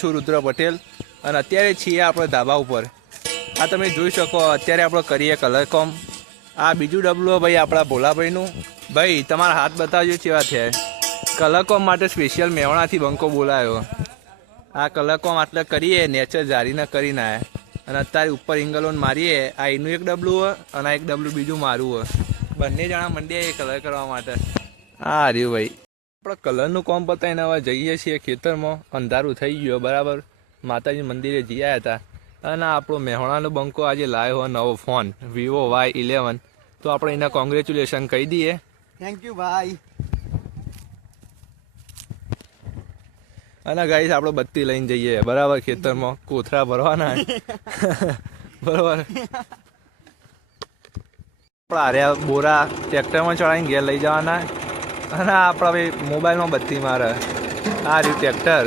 છું રુદ્ર પટેલ અને અત્યારે છીએ આપણે ધાબા ઉપર. આ તમે જોઈ શકો અત્યારે આપણે કરીએ કલર કોમ. આ બીજું ડબલું ભાઈ આપણા ભોલાભાઈનું. ભાઈ તમારા હાથ બતાવજો કેવા થયા. કલર કોમ માટે સ્પેશિયલ મેવણાથી બંકો બોલાયો. આ કલર કોમ આટલે કરીએ નેચર જારીને કરીને આવ્યા અને અત્યારે ઉપર ઇંગલોન મારીએ. આ એનું એક ડબલું હોય અને આ એક ડબલું બીજું મારું હોય. બંને જણા મંડ્યા કલર કરવા માટે. હા રહ્યું ભાઈ આપણે કલરનું કોમ પતાવીને હવે જઈએ છીએ ખેતરમાં. અંધારું થઈ ગયું બરાબર. માતાજી મંદિરે જઈ આવ્યા હતા અને આપણો મેહોણાનો બંકો આજે લાવ્યો હોય નવો ફોન વિવો Y11. તો આપણે એના કોંગ્રેચ્યુલેશન કહી દઈએ. થેન્ક યુ ભાઈ. અને ગાઈસ આપણે બત્તી લઈને જઈએ બરાબર ખેતરમાં કોથરા ભરવાના. બરાબર આપણા હાર્યા બોરા ટ્રેક્ટરમાં ચડાવીને ઘેર લઈ જવાના. અને આપણા ભાઈ મોબાઈલમાં બત્તી મારે. આ રહ્યું ટ્રેક્ટર.